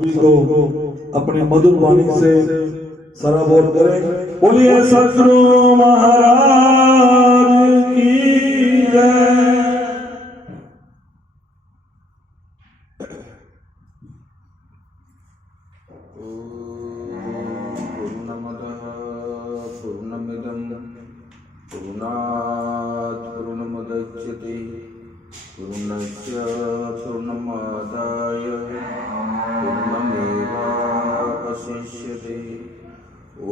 को अपने मधुर वाणी से सारा बोल करें। बोलिए सद्गुरु महाराज की जय। पूर्णमदः पूर्णमिदं पूर्णात् पूर्णमुदच्यते पूर्णस्य पूर्णमादाय पूर्णमेवावशिष्यते। ॐ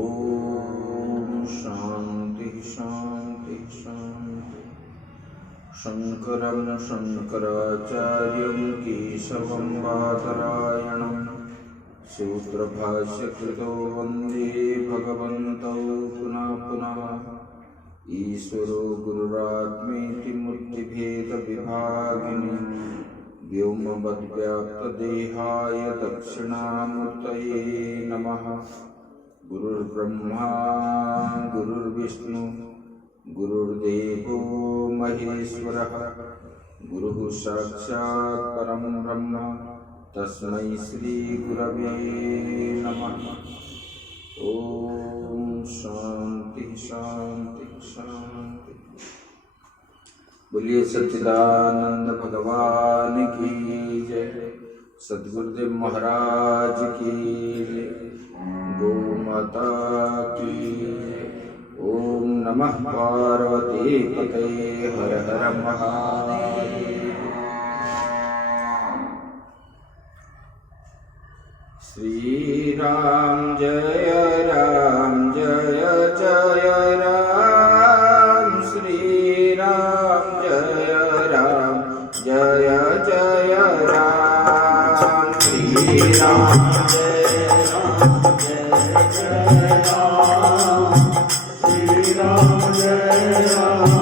शान्ति शान्ति शान्ति। शङ्करं शङ्कराचार्यं केशवं बादरायणं सूत्रभाष्यकृतो वन्दे भगवन्तौ पुनः पुनः। ईश्वरो गुरुरात्मेति मूर्तिभेदविभागिनि व्योमवद्व्याप्तदेहाय दक्षिणामूर्तये नमः। गुरुर्ब्रह्मा गुरुर्विष्णु गुरुर्देवो महेश्वरः गुरुः साक्षात् परं ब्रह्म तस्मै श्री गुरवे नमः। ओम शांति शांति शांति। बोलिए सच्चिदानंद भगवान की जय। सद्गुरुदेव महाराज की जय। गौ माता की जय। ओम नमः पार्वती पते हर हर महादेव। श्री राम जय जय राम। श्री राम जय जय राम। श्री राम जय राम। श्री राम जय राम। श्री राम जय राम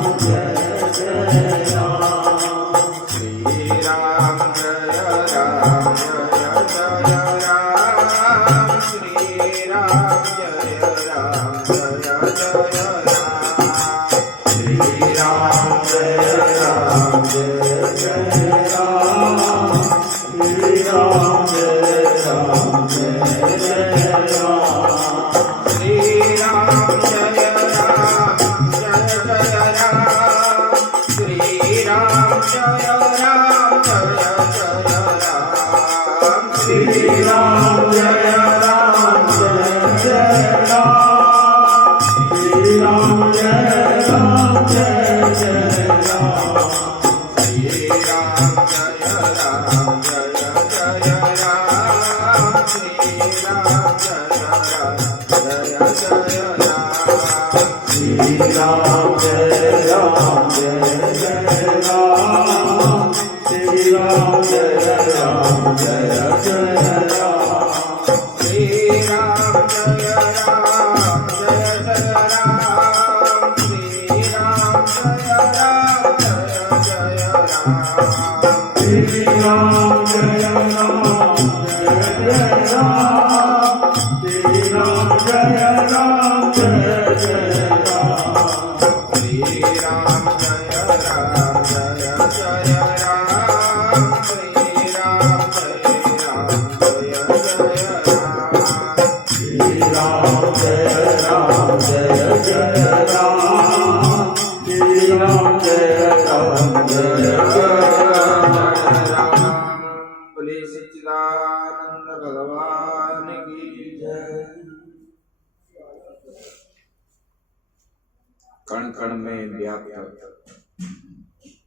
कण कण में व्याप्त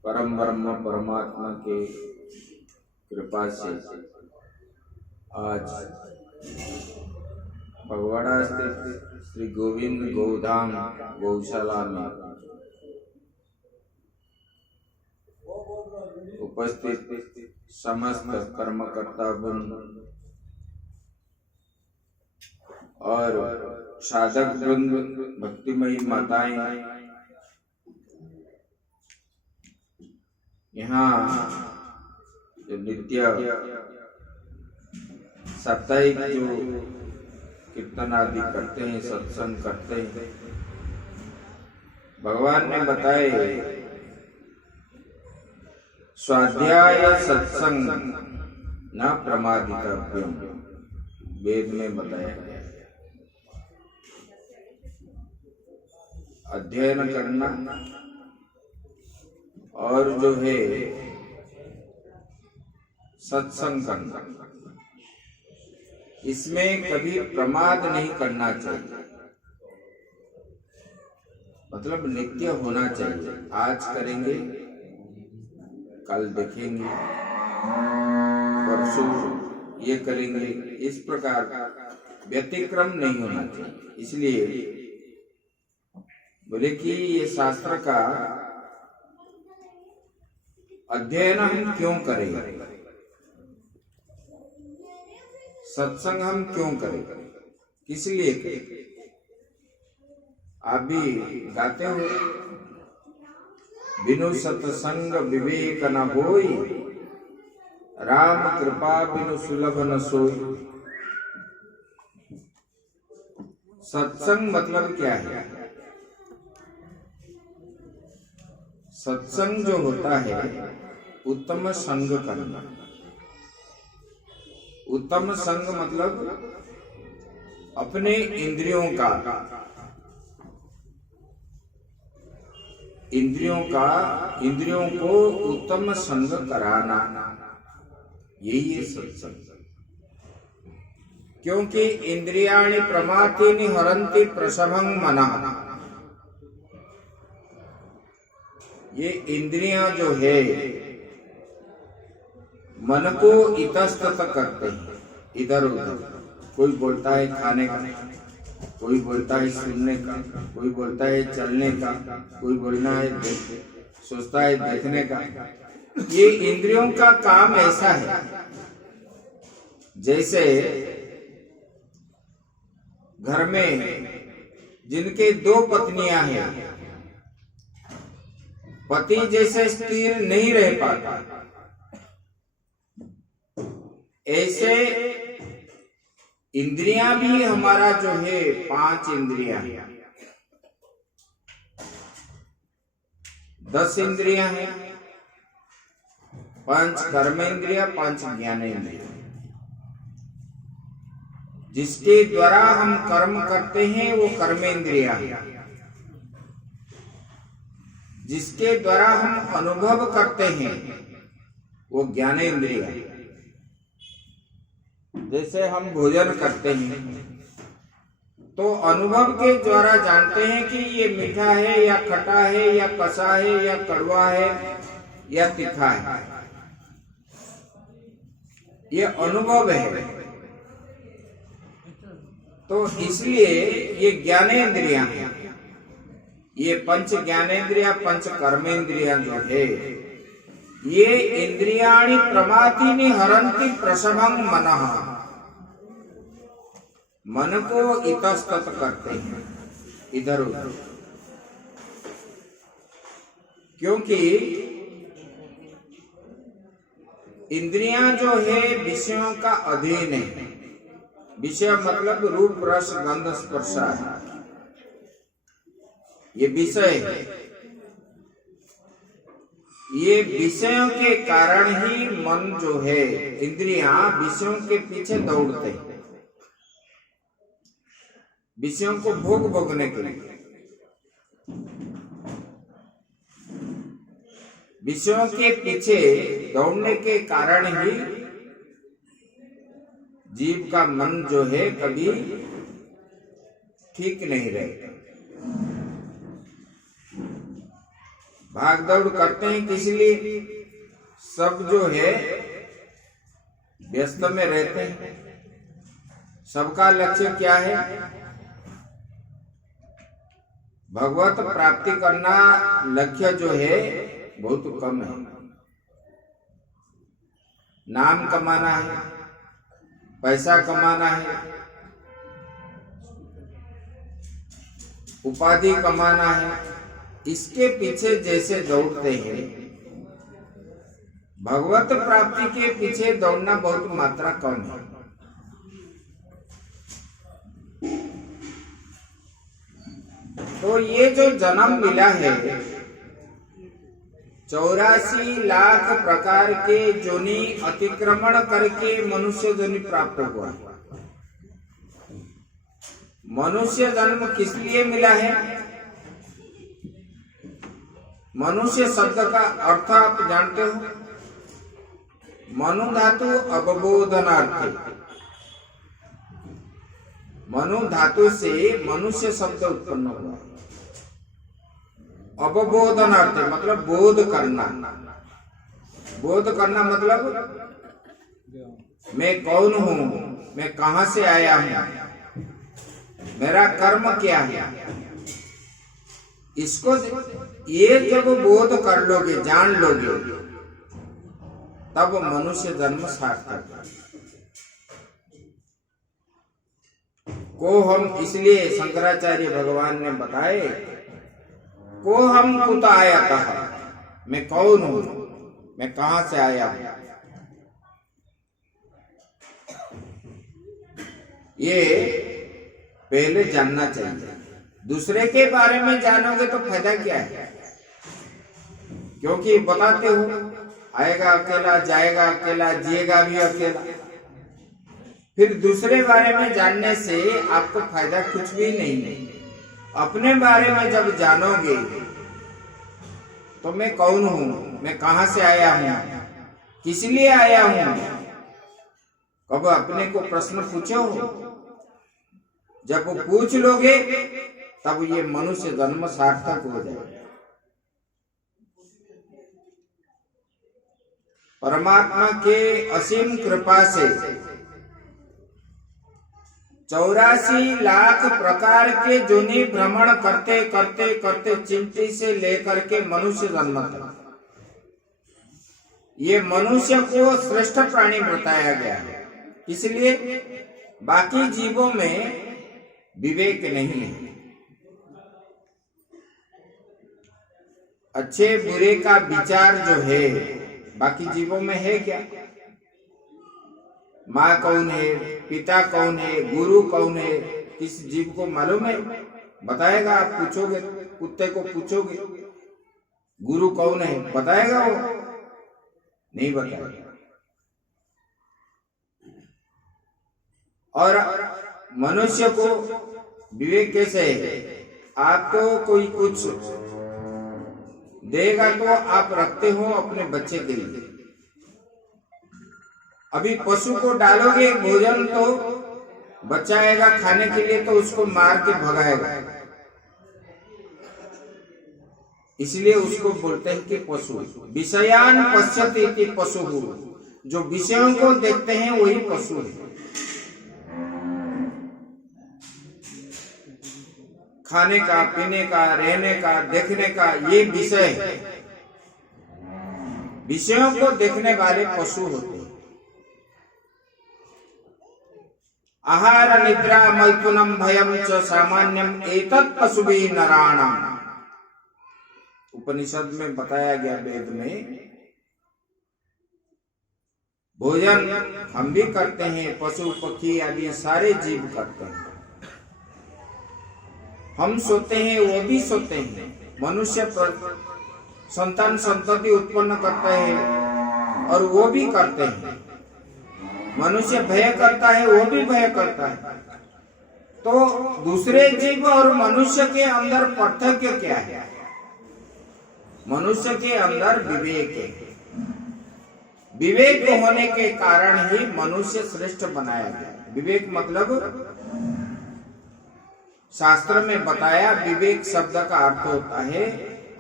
परम ब्रह्म परमात्मा के कृपा से आज भगवाड़ा स्थित श्री गोविंद गोधाम गौशाला में उपस्थित समस्त कर्मकर्ता वृंद और साधक वृंद, भक्तिमयी माताएं यहाँ जो नित्य साप्ताहिक जो कीर्तन आदि करते हैं, सत्संग करते हैं, भगवान ने बताए स्वाध्याय सत्संग न प्रमादितव्यम। वेद में बताया गया है। अध्ययन करना और जो है सत्संग करना, इसमें कभी प्रमाद नहीं करना चाहिए। मतलब नित्य होना चाहिए। आज करेंगे, कल देखेंगे, परसों ये करेंगे, इस प्रकार व्यतिक्रम नहीं होना चाहिए। इसलिए बोले कि ये शास्त्र का अध्ययन हम क्यों करें, सत्संग हम क्यों करें, किस लिए करें। आप भी गाते हो, बिनु सत्संग विवेक न होई, राम कृपा बिनु सुलभ न सोई। सत्संग मतलब क्या है? सत्संग जो होता है उत्तम संग करना। उत्तम संग मतलब अपने इंद्रियों को उत्तम संग कराना, यही है सत्संग। क्योंकि इंद्रियाणि प्रमाथीनि हरन्ति प्रसभं मनः। ये इंद्रियां जो है मन को इतस्तत करते हैं, इधर उधर। कोई बोलता है खाने का, कोई बोलता है सुनने का, कोई बोलता है चलने का, कोई बोलना है सोचता है देखने का। ये इंद्रियों का काम ऐसा है, जैसे घर में जिनके दो पत्नियां हैं, पति जैसे स्थिर नहीं रह पाता, ऐसे इंद्रियां भी हमारा जो है 5 इंद्रियां हैं, 10 इंद्रियां हैं, 5 कर्मेंद्रिया, 5 ज्ञानेंद्रिया। जिसके द्वारा हम कर्म करते हैं वो कर्मेंद्रिया है। जिसके द्वारा हम अनुभव करते हैं वो ज्ञानेंद्रिया है। जैसे हम भोजन करते हैं तो अनुभव के द्वारा जानते हैं कि ये मीठा है या खट्टा है या कसा है या कड़वा है या तीखा है। ये अनुभव है। तो इसलिए ये ज्ञानेंद्रियां हैं। ये 5 ज्ञानेंद्रिया, 5 कर्मेंद्रिया जो है, ये इंद्रियाणि प्रमाथीनि हरन्ति प्रसभं मनः। मन को इतस्तत करते हैं, इधर उधर। क्योंकि इंद्रियां जो है विषयों का अधीन है। विषय मतलब रूप, रस, गंध, स्पर्श है। ये विषय है। ये विषयों के कारण ही मन जो है, इंद्रियां विषयों के पीछे दौड़ते हैं, विषयों को भोगने के लिए। विषयों के पीछे दौड़ने के कारण ही जीव का मन जो है कभी ठीक नहीं रहता। भाग दौड़ करते हैं किस लिए? सब जो है व्यस्त में रहते हैं। सबका लक्ष्य क्या है? भगवत प्राप्ति करना लक्ष्य जो है बहुत कम है। नाम कमाना है, पैसा कमाना है, उपाधि कमाना है, इसके पीछे जैसे दौड़ते हैं, भगवत प्राप्ति के पीछे दौड़ना बहुत मात्रा कम है। तो ये जो जन्म मिला है, 84 लाख प्रकार के जोनि अतिक्रमण करके मनुष्य जोनि प्राप्त हुआ। मनुष्य जन्म किस लिए मिला है? मनुष्य शब्द का अर्थ आप जानते हो? मनु धातु अवबोधनार्थ। मनु धातु से मनुष्य शब्द उत्पन्न हुआ। अवबोधनार्थ मतलब बोध करना। बोध करना मतलब मैं कौन हूं, मैं कहां से आया हूं, मेरा कर्म क्या है। इसको ये जब बोध कर लोगे, जान लोगे, तब मनुष्य जन्म सार्थक है। को हम, इसलिए शंकराचार्य भगवान ने बताए, को हम कुत आया कहा, मैं कौन हूं, मैं कहां से आया हूं। ये पहले जानना चाहिए। दूसरे के बारे में जानोगे तो फायदा क्या है? क्योंकि बताते हो आएगा अकेला, जाएगा अकेला, जिएगा भी अकेला। फिर दूसरे बारे में जानने से आपको फायदा कुछ भी नहीं। अपने बारे में जब जानोगे तो मैं कौन हूं, मैं कहां से आया हूं, किस लिए आया हूं, कब अपने को प्रश्न पूछो। जब वो पूछ लोगे तब ये मनुष्य जन्म सार्थक हो जाएगा। परमात्मा के असीम कृपा से 84 लाख प्रकार के जोनि भ्रमण करते करते करते चिंटी से लेकर के मनुष्य जन्म तक ये मनुष्य को श्रेष्ठ प्राणी बताया गया है। इसलिए बाकी जीवों में विवेक नहीं है। अच्छे बुरे का विचार जो है बाकी जीवों में है क्या? माँ कौन है, पिता कौन है, गुरु कौन है, किस जीव को मालूम है? बताएगा? आप पूछोगे, कुत्ते को पूछोगे गुरु कौन है, बताएगा? वो नहीं बताएगा। और मनुष्य को विवेक कैसे है? आपको कोई कुछ देगा तो आप रखते हो अपने बच्चे के लिए। अभी पशु को डालोगे भोजन तो बच्चा आएगा खाने के लिए तो उसको मार के भगाएगा। इसलिए उसको बोलते हैं कि पशु। विषयान पश्यति इति पशु। जो विषयों को देखते हैं वही पशु है। खाने का, पीने का, रहने का, देखने का ये विषय है। विषयों को देखने वाले पशु होते हैं। आहार निद्रा मैथुनम भयम च सामान्यम एतत् पशुभिः नराणाम्। उपनिषद में बताया गया, वेद में, भोजन हम भी करते हैं, पशु पक्षी आदि सारे जीव करते हैं। हम सोते हैं वो भी सोते हैं। मनुष्य संतान संतति उत्पन्न करता है और वो भी करते हैं। मनुष्य भय करता है, वो भी भय करता है। तो दूसरे जीव और मनुष्य के अंदर पार्थक्य क्या है? मनुष्य के अंदर विवेक है। विवेक होने के कारण ही मनुष्य श्रेष्ठ बनाया गया। विवेक मतलब शास्त्र में बताया, विवेक शब्द का अर्थ होता है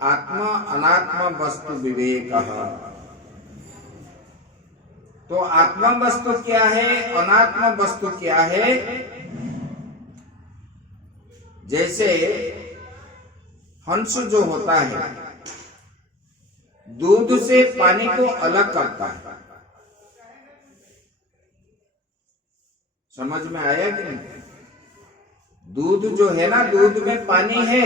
आत्मा अनात्मा वस्तु विवेक। तो आत्मा वस्तु क्या है, अनात्मा वस्तु क्या है? जैसे हंस जो होता है दूध से पानी को अलग करता है। समझ में आया कि नहीं? दूध जो है ना, दूध में पानी है,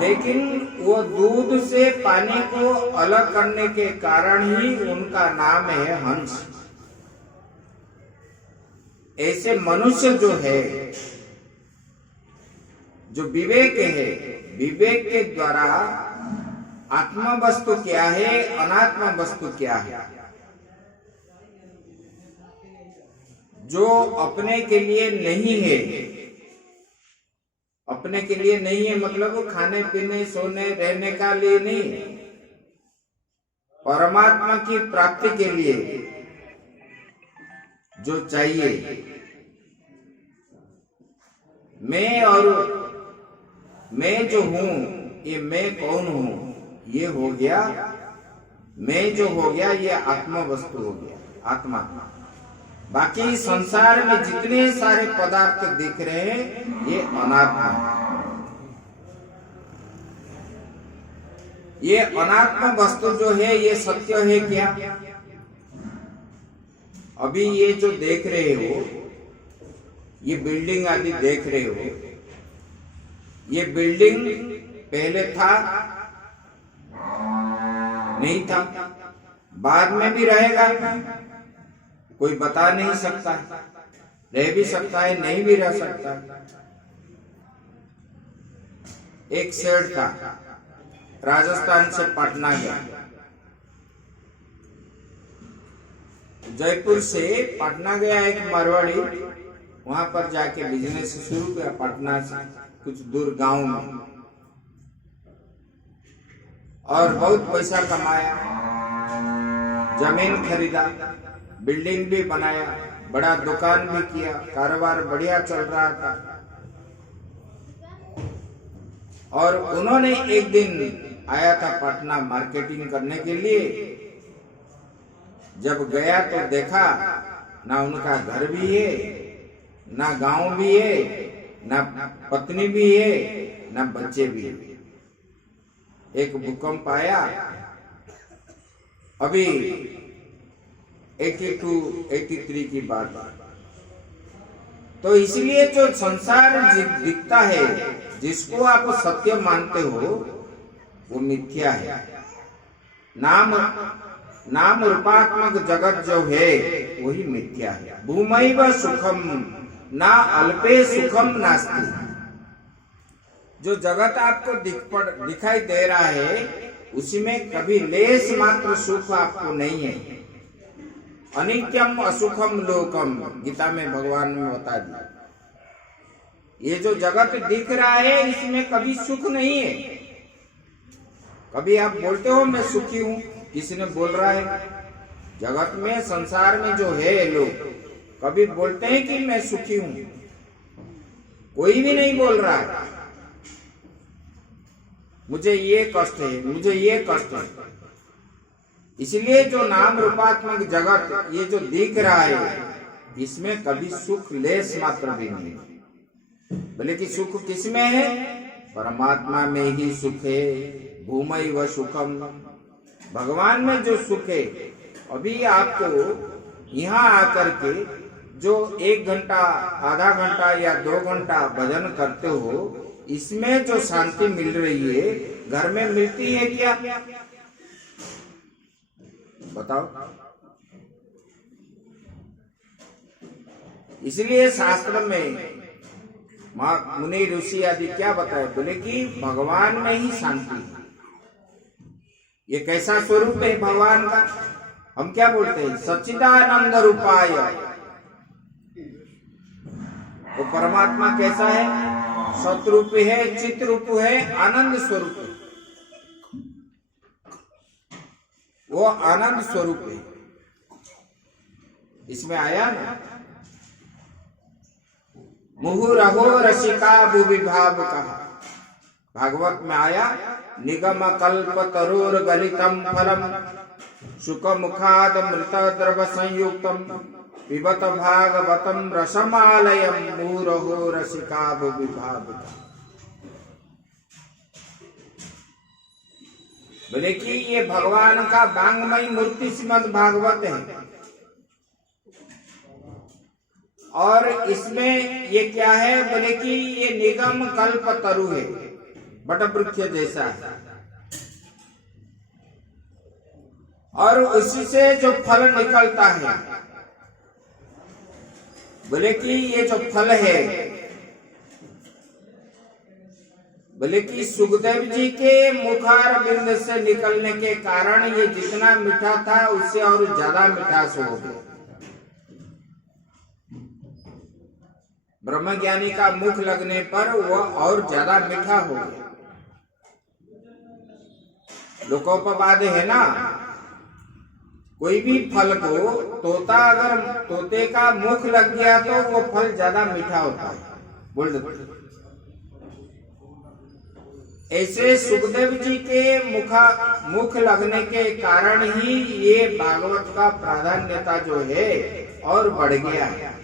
लेकिन वो दूध से पानी को अलग करने के कारण ही उनका नाम है हंस। ऐसे मनुष्य जो है, जो विवेक है, विवेक के द्वारा आत्मा वस्तु क्या है, अनात्मा वस्तु क्या है, जो अपने के लिए नहीं है, अपने के लिए नहीं है मतलब वो खाने पीने सोने रहने का लिए नहीं है, परमात्मा की प्राप्ति के लिए जो चाहिए। मैं और मैं जो हूं, ये मैं कौन हूं, ये हो गया। मैं जो हो गया ये आत्मा वस्तु हो गया, आत्मा। बाकी संसार में जितने सारे पदार्थ दिख रहे हैं ये अनात्मा है। ये अनात्मा वस्तु जो है ये सत्य है क्या? अभी ये जो देख रहे हो, ये बिल्डिंग आदि देख रहे हो, ये बिल्डिंग पहले था नहीं था, बाद में भी रहेगा, कोई बता नहीं सकता, रह भी सकता है नहीं भी रह सकता। एक शेड था, राजस्थान से पटना गया, जयपुर से पटना गया एक मारवाड़ी, वहां पर जाके बिजनेस शुरू किया पटना से कुछ दूर गांव में, और बहुत पैसा कमाया, जमीन खरीदा, बिल्डिंग भी बनाया, बड़ा दुकान भी किया, कारोबार बढ़िया चल रहा था। और उन्होंने एक दिन आया था पटना मार्केटिंग करने के लिए। जब गया तो देखा ना उनका घर भी है, ना गांव भी है, ना पत्नी भी है, ना बच्चे भी है। एक भूकंप आया अभी 82-83 की बात है। तो इसलिए जो संसार दिखता है, जिसको आप सत्य मानते हो, वो मिथ्या है। नाम रूपात्मक जगत जो है वही मिथ्या है। भूमैव सुखम ना अल्पे सुखम नास्ति। जो जगत आपको दिखाई दे रहा है उसी में कभी लेस मात्र सुख आपको नहीं है। अनित्यम असुखम लोकम, गीता में भगवान ने बता दिया। ये जो जगत दिख रहा है इसमें कभी सुख नहीं है। कभी आप बोलते हो मैं सुखी हूं, किसी ने बोल रहा है? जगत में संसार में जो है लोग कभी बोलते हैं कि मैं सुखी हूं? कोई भी नहीं बोल रहा है। मुझे ये कष्ट है, मुझे ये कष्ट है। इसलिए जो नाम रूपात्मक जगत ये जो दिख रहा है इसमें कभी सुख लेस मात्र भी नहीं। बल्कि सुख किसमें है? परमात्मा में ही सुख है। भूमैव सुखम, भगवान में जो सुख है। अभी आपको यहाँ आकर के जो 1 घंटा, आधा घंटा या 2 घंटा भजन करते हो, इसमें जो शांति मिल रही है घर में मिलती है क्या? बताओ। इसलिए शास्त्र में मुनि ऋषि आदि क्या बताए? बोले कि भगवान में ही शांति है। ये कैसा स्वरूप है भगवान का? हम क्या बोलते हैं? सच्चिदानंद रूपाय। वो परमात्मा कैसा है? सतरूप है, चित रूप है, आनंद स्वरूप है। वो आनंद स्वरूप है। इसमें आया ना, मुहुरहो रसिका भूविभाव कहा। भागवत में आया, निगम कल्प तरोर गलितम फलम सुख मुखाद मृत द्रव संयुक्तम पिबत भागवतम रसमालयम मुहुरहो रसिका भूविभाव। बोले कि ये भगवान का वांग्मयी मूर्ति श्रीमद् भागवत है। और इसमें ये क्या है? बोले कि ये निगम कल्प तरु है, बट वृक्ष जैसा है। और उसी से जो फल निकलता है, बोले कि ये जो फल है, बोले कि सुखदेव जी के मुखार बिंद से निकलने के कारण ये जितना मीठा था उससे और ज्यादा मिठास हो गया। ब्रह्मज्ञानी का मुख लगने पर वह और ज्यादा मीठा हो गया। लोकोपवाद है ना, कोई भी फल को अगर तोते का मुख लग गया तो वो फल ज्यादा मीठा होता है, बोल देते। ऐसे सुखदेव जी के मुख लगने के कारण ही ये भागवत का प्राधान्यता जो है और बढ़ गया है।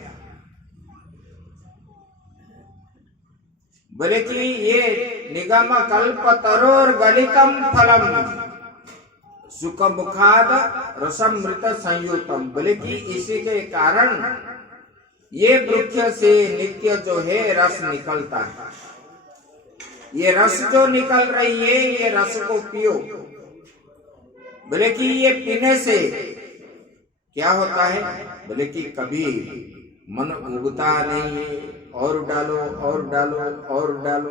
बोले कि ये निगम कल्प तरोर गलितम फलम सुख मुखाद रसमृत संयुतम। बोले कि इसी के कारण ये वृक्ष से नित्य जो है रस निकलता है। ये रस जो निकल रही है, ये रस को पियो। बोले कि ये पीने से क्या होता है? बोले कि कभी मन उबता नहीं है, और डालो और डालो और डालो।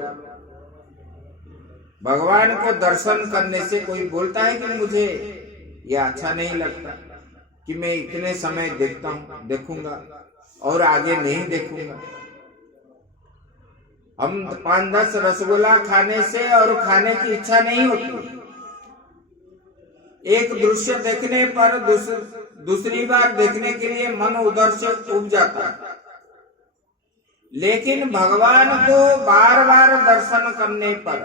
भगवान को दर्शन करने से कोई बोलता है कि मुझे ये अच्छा नहीं लगता, कि मैं इतने समय देखूंगा और आगे नहीं देखूंगा। हम 5-10 रसगुल्ला खाने से और खाने की इच्छा नहीं होती। एक दृश्य देखने पर दूसरी बार देखने के लिए मन उधर से उब जाता है। लेकिन भगवान को बार बार दर्शन करने पर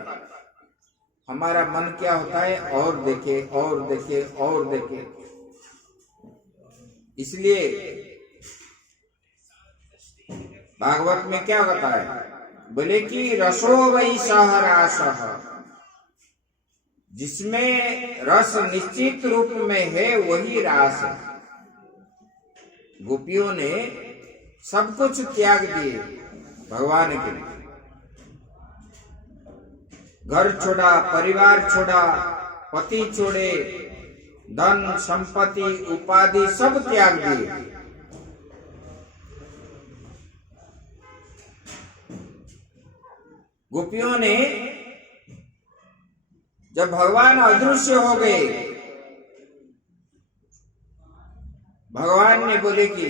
हमारा मन क्या होता है? और देखे और देखे और देखे। इसलिए भागवत में क्या बताया? बोले कि रसो वही सह रास, जिसमें रस निश्चित रूप में है वही रास है। गोपियों ने सब कुछ त्याग दिए भगवान के लिए। घर छोड़ा, परिवार छोड़ा, पति छोड़े, धन संपत्ति उपाधि सब त्याग दिए। गोपियों ने जब भगवान अदृश्य हो गए, भगवान ने बोले कि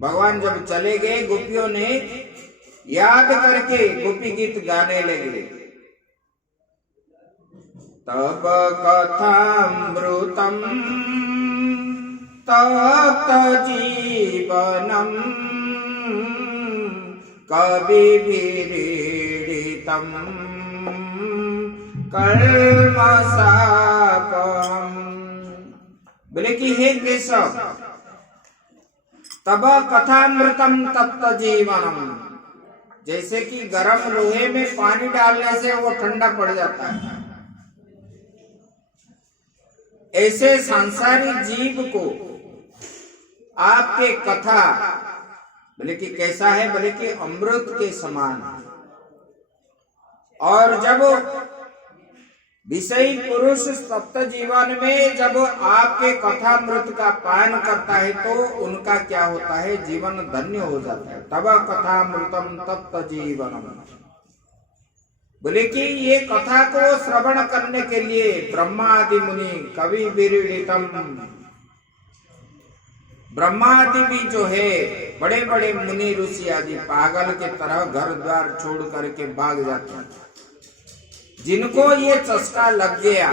भगवान जब चले गए, गोपियों ने याद करके गोपी गीत गाने लगे। तब कथामृतम तप्त जीवनम कविभिरीडितम कल्मषापहम्। बोले कि हे केशव, तब कथामृतम तप्त जीवनम, जैसे कि गर्म लोहे में पानी डालने से वो ठंडा पड़ जाता है, ऐसे सांसारिक जीव को आपके कथा, बोले कि कैसा है? बोले कि अमृत के समान। और जब विषयी पुरुष सप्त जीवन में जब आपके कथामृत का पान करता है तो उनका क्या होता है? जीवन धन्य हो जाता है। तब कथामृतम तप्त जीवनम। बोले कि ये कथा को श्रवण करने के लिए ब्रह्मादि मुनि कवि विरीडितम, ब्रह्मादि भी जो है बड़े बड़े मुनि ऋषि आदि पागल के तरह घर द्वार छोड़ करके भाग जाते हैं। जिनको ये चस्का लग गया,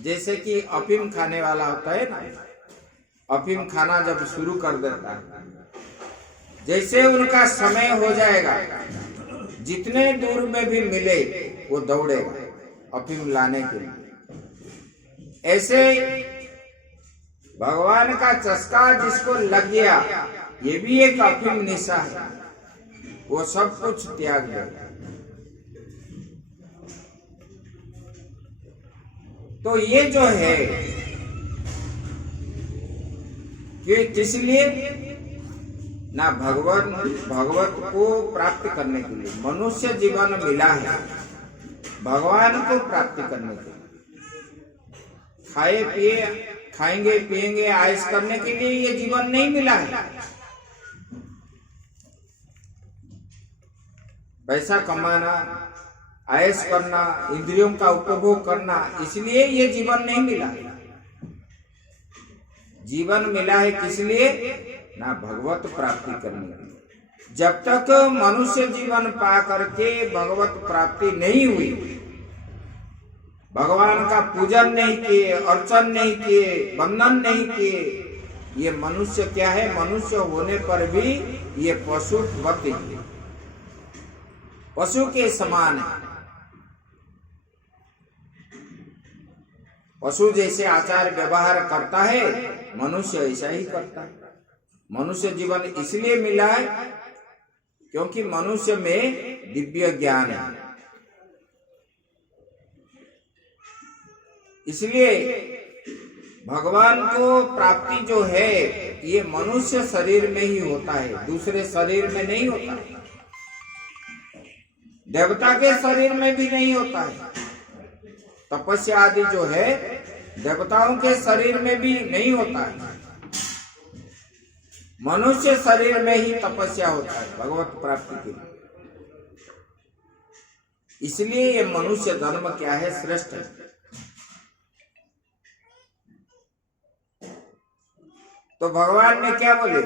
जैसे कि अफीम खाने वाला होता है ना, अफीम खाना जब शुरू कर देता है, जैसे उनका समय हो जाएगा, जितने दूर में भी मिले वो दौड़ेगा अफीम लाने के लिए। ऐसे भगवान का चस्का जिसको लग गया, ये भी एक अफीम निशा है, वो सब कुछ त्याग देगा। तो ये जो है कि इसलिए ना भगवत को प्राप्त करने के लिए मनुष्य जीवन मिला है, भगवान को प्राप्ति करने के लिए। खाएंगे पिएंगे आयश करने के लिए ये जीवन नहीं मिला है। पैसा कमाना, आयश करना, इंद्रियों का उपभोग करना, इसलिए ये जीवन नहीं मिला। जीवन मिला है किस लिए? ना भगवत प्राप्ति करने के लिए। जब तक मनुष्य जीवन पा करके भगवत प्राप्ति नहीं हुई, भगवान का पूजन नहीं किए, अर्चन नहीं किए, वंदन नहीं किए, ये मनुष्य क्या है? मनुष्य होने पर भी ये पशु वत, पशु के समान है। पशु जैसे आचार व्यवहार करता है, मनुष्य ऐसा ही करता है। मनुष्य जीवन इसलिए मिला है क्योंकि मनुष्य में दिव्य ज्ञान है। इसलिए भगवान को प्राप्ति जो है ये मनुष्य शरीर में ही होता है, दूसरे शरीर में नहीं होता है, देवता के शरीर में भी नहीं होता है। तपस्या आदि जो है देवताओं के शरीर में भी नहीं होता है, मनुष्य शरीर में ही तपस्या होता है भगवत प्राप्ति के लिए। इसलिए ये मनुष्य धर्म क्या है? श्रेष्ठ है। तो भगवान ने क्या बोले?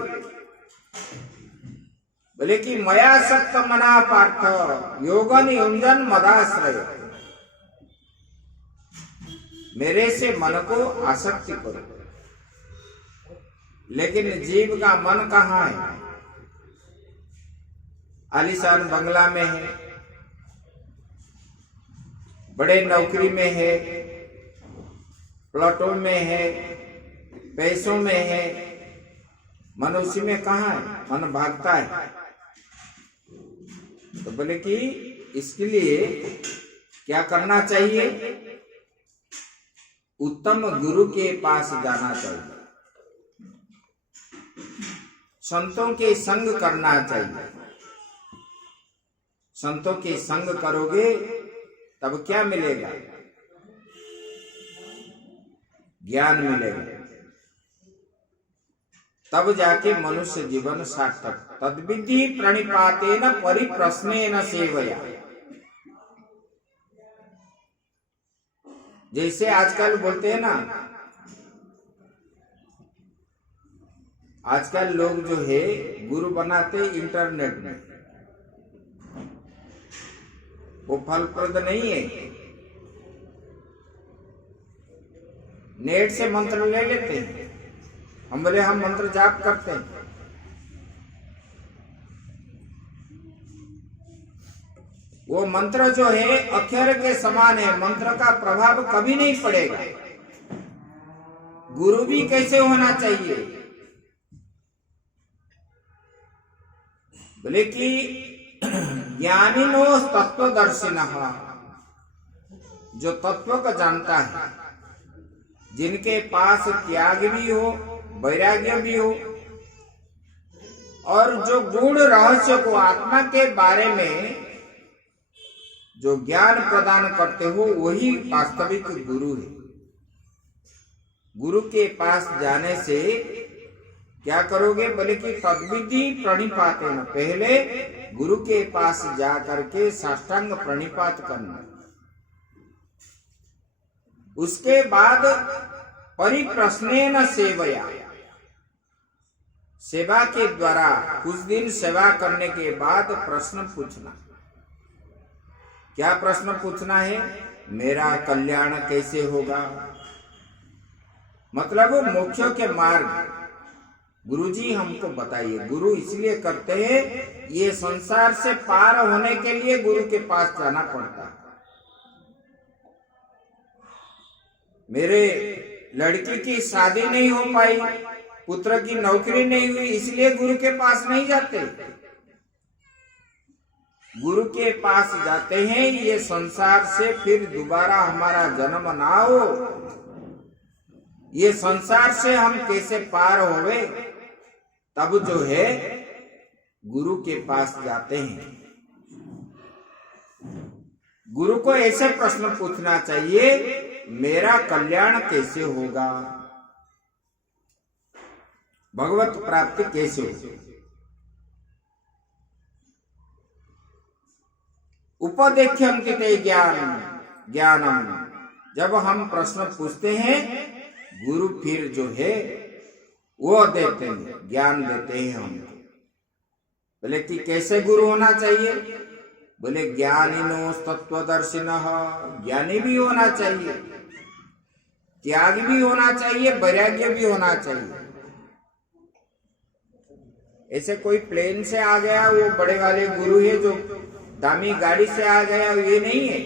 बोले कि मया सक्त मना पार्थ योगन युंजन मदाश्रय, मेरे से मन को आसक्ति करो। लेकिन जीव का मन कहाँ है? आलीशान बंगला में है, बड़े नौकरी में है, प्लॉटों में है, पैसों में है, मन उसी में कहाँ है? मन भागता है। तो बोले कि इसके लिए क्या करना चाहिए? उत्तम गुरु के पास जाना चाहिए, संतों के संग करना चाहिए। संतों के संग करोगे तब क्या मिलेगा? ज्ञान मिलेगा, तब जाके मनुष्य जीवन सार्थक। तद्विधि प्रणिपातेन परिप्रश्नेन सेवया। जैसे आजकल बोलते हैं ना, आजकल लोग जो है गुरु बनाते इंटरनेट में, वो फलप्रद नहीं है। नेट से मंत्र ले लेते हैं, हम बोले हम मंत्र जाप करते हैं, वो मंत्र जो है अक्षर के समान है, मंत्र का प्रभाव कभी नहीं पड़ेगा। गुरु भी कैसे होना चाहिए? बोले कि ज्ञानिनो तत्वदर्शिनः, जो तत्व को जानता है, जिनके पास त्याग भी हो, वैराग्य भी हो, और जो गूढ़ रहस्य को, आत्मा के बारे में जो ज्ञान प्रदान करते हो, वही वास्तविक गुरु है। गुरु के पास जाने से क्या करोगे? बोले कि तद्विधि प्रणिपातेन, पहले गुरु के पास जा करके साष्टांग प्रणिपात करना, उसके बाद परिप्रश्नेन सेवया, सेवा के द्वारा कुछ दिन सेवा करने के बाद प्रश्न पूछना। क्या प्रश्न पूछना है? मेरा कल्याण कैसे होगा? मतलब मोक्ष के मार्ग गुरुजी हमको बताइए। गुरु इसलिए करते हैं, ये संसार से पार होने के लिए गुरु के पास जाना पड़ता है। मेरे लड़की की शादी नहीं हो पाई, पुत्र की नौकरी नहीं हुई, इसलिए गुरु के पास नहीं जाते। गुरु के पास जाते हैं ये संसार से फिर दोबारा हमारा जन्म ना हो, ये संसार से हम कैसे पार होवे, तब जो है गुरु के पास जाते हैं। गुरु को ऐसे प्रश्न पूछना चाहिए, मेरा कल्याण कैसे होगा, भगवत प्राप्ति कैसे होगी। उपदेख्यंते ज्ञानम, जब हम प्रश्न पूछते हैं, गुरु फिर जो है वो देते हैं, ज्ञान देते हैं हमको। बोले कि कैसे गुरु होना चाहिए? बोले ज्ञानिनो तत्वदर्शिनः, ज्ञानी भी होना चाहिए, त्याग भी होना चाहिए, वैराग्य भी होना चाहिए। ऐसे कोई प्लेन से आ गया वो बड़े वाले गुरु है, जो दामी गाड़ी से आ गया, ये नहीं है।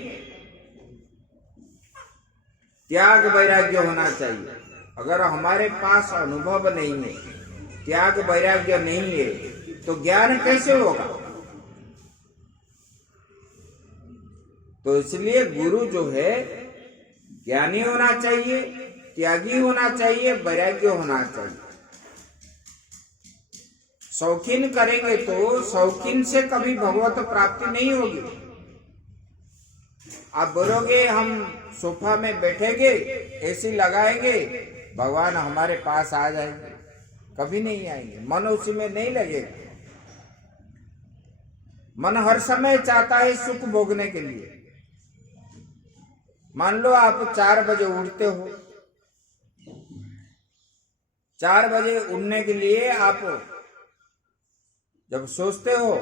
त्याग वैराग्य होना चाहिए। अगर हमारे पास अनुभव नहीं है, त्याग वैराग्य नहीं है, तो ज्ञान कैसे होगा? तो इसलिए गुरु जो है ज्ञानी होना चाहिए, त्यागी होना चाहिए, वैराग्य होना चाहिए। शौकीन करेंगे तो शौकीन से कभी भगवत प्राप्ति नहीं होगी। आप बोलोगे हम सोफा में बैठेंगे, एसी लगाएंगे, भगवान हमारे पास आ जाएंगे, कभी नहीं आएंगे। मन उसी में नहीं लगेगा। मन हर समय चाहता है सुख भोगने के लिए। मान लो आप 4 बजे उठते हो, 4 बजे उठने के लिए आप जब सोचते हो,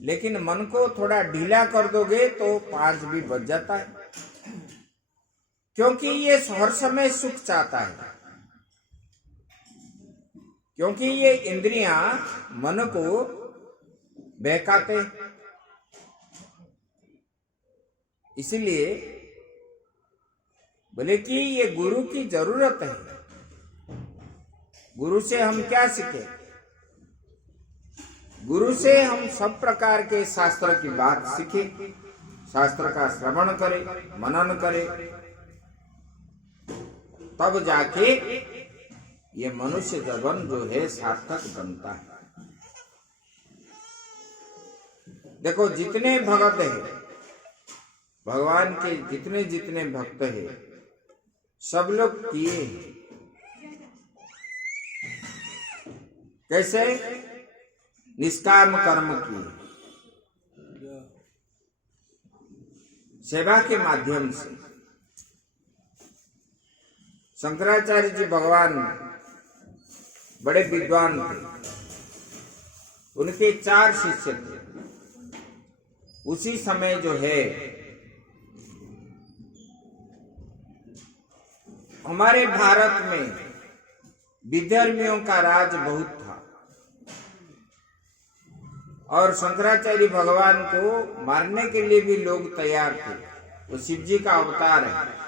लेकिन मन को थोड़ा ढीला कर दोगे तो 5 भी बज जाता है, क्योंकि ये हर समय सुख चाहता है। क्योंकि ये इंद्रियां मन को बहकाते, इसलिए बोले कि ये गुरु की जरूरत है। गुरु से हम क्या सीखे? गुरु से हम सब प्रकार के शास्त्र की बात सीखे, शास्त्र का श्रवण करें, मनन करें, तब जाके ये मनुष्य जीवन जो है सार्थक बनता है। देखो जितने भक्त है, भगवान के जितने जितने भक्त है, सब लोग किए। कैसे? निष्काम कर्म किए, सेवा के माध्यम से। शंकराचार्य जी भगवान बड़े विद्वान थे, उनके 4 शिष्य थे। उसी समय जो है हमारे भारत में विधर्मियों का राज बहुत था, और शंकराचार्य भगवान को मारने के लिए भी लोग तैयार थे। वो शिव जी का अवतार है।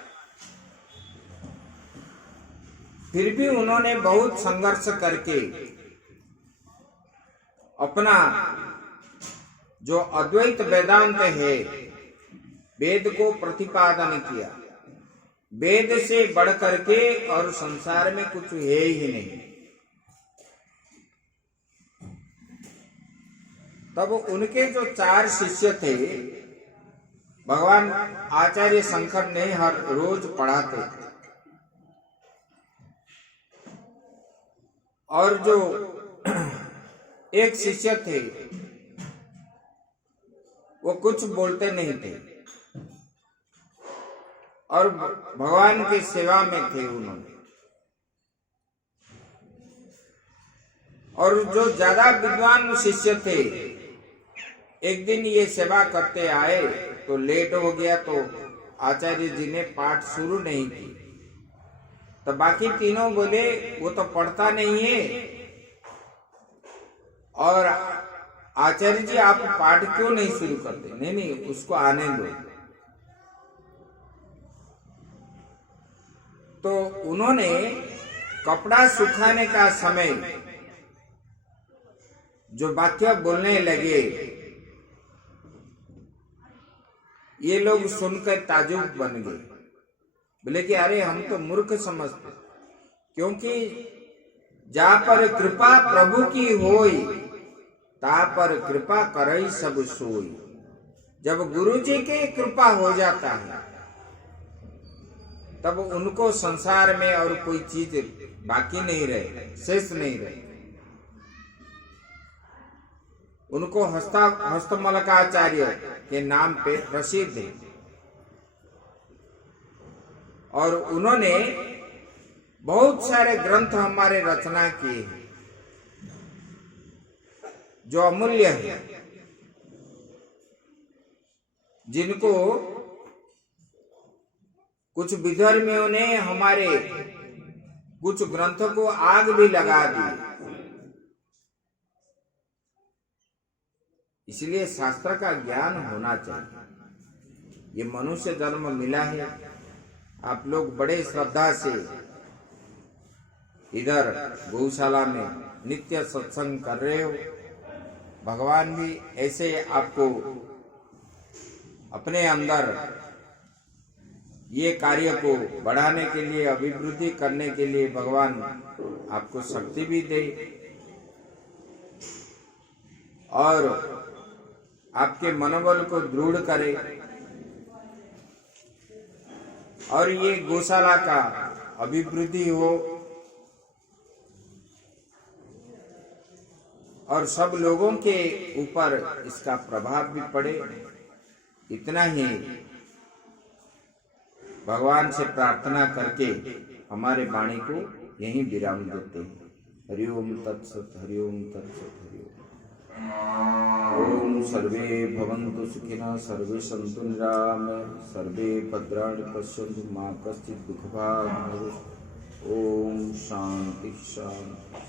फिर भी उन्होंने बहुत संघर्ष करके अपना जो अद्वैत वेदांत है, वेद को प्रतिपादन किया। वेद से बढ़ करके और संसार में कुछ है ही नहीं। तब उनके जो 4 शिष्य थे, भगवान आचार्य शंकर ने हर रोज पढ़ाते थे। और जो एक शिष्य थे वो कुछ बोलते नहीं थे और भगवान की सेवा में थे उन्होंने। और जो ज्यादा विद्वान शिष्य थे, एक दिन ये सेवा करते आए तो लेट हो गया, तो आचार्य जी ने पाठ शुरू नहीं की। तो बाकी तीनों बोले वो तो पढ़ता नहीं है, और आचार्य जी आप पाठ क्यों नहीं शुरू करते? नहीं नहीं, उसको आने दो। तो उन्होंने कपड़ा सुखाने का समय जो वाक्य बोलने लगे, ये लोग सुनकर ताजुब बन गए। बोले कि अरे हम तो मूर्ख समझते, क्योंकि जा पर कृपा प्रभु की होई, ता पर कृपा करई सब सोई। जब गुरु जी की कृपा हो जाता है, तब उनको संसार में और कोई चीज बाकी नहीं रहे, शेष नहीं रहे। उनको हस्तमलकाचार्य के नाम पे प्रसिद्ध है, और उन्होंने बहुत सारे ग्रंथ हमारे रचना किए हैं। जो अमूल्य है, जिनको कुछ विधर्मियों ने हमारे कुछ ग्रंथों को आग भी लगा दी। इसलिए शास्त्र का ज्ञान होना चाहिए। ये मनुष्य जन्म मिला है, आप लोग बड़े श्रद्धा से इधर गौशाला में नित्य सत्संग कर रहे हो। भगवान भी ऐसे आपको अपने अंदर ये कार्य को बढ़ाने के लिए, अभिवृद्धि करने के लिए भगवान आपको शक्ति भी दे और आपके मनोबल को दृढ़ करे और ये गौशाला का अभिवृद्धि हो और सब लोगों के ऊपर इसका प्रभाव भी पड़े। इतना ही भगवान से प्रार्थना करके हमारे वाणी को यहीं विराम देते हैं। हरिओम तत्सत, हरिओम तत्सत, हरिओम। ओम सर्वे भवन्तु सुखिनः, सर्वे सन्तु निरामयाः, सर्वे भद्राणि पश्यन्तु, मा कश्चित् दुःखभाग् भवेत्। ओम शांति शांति।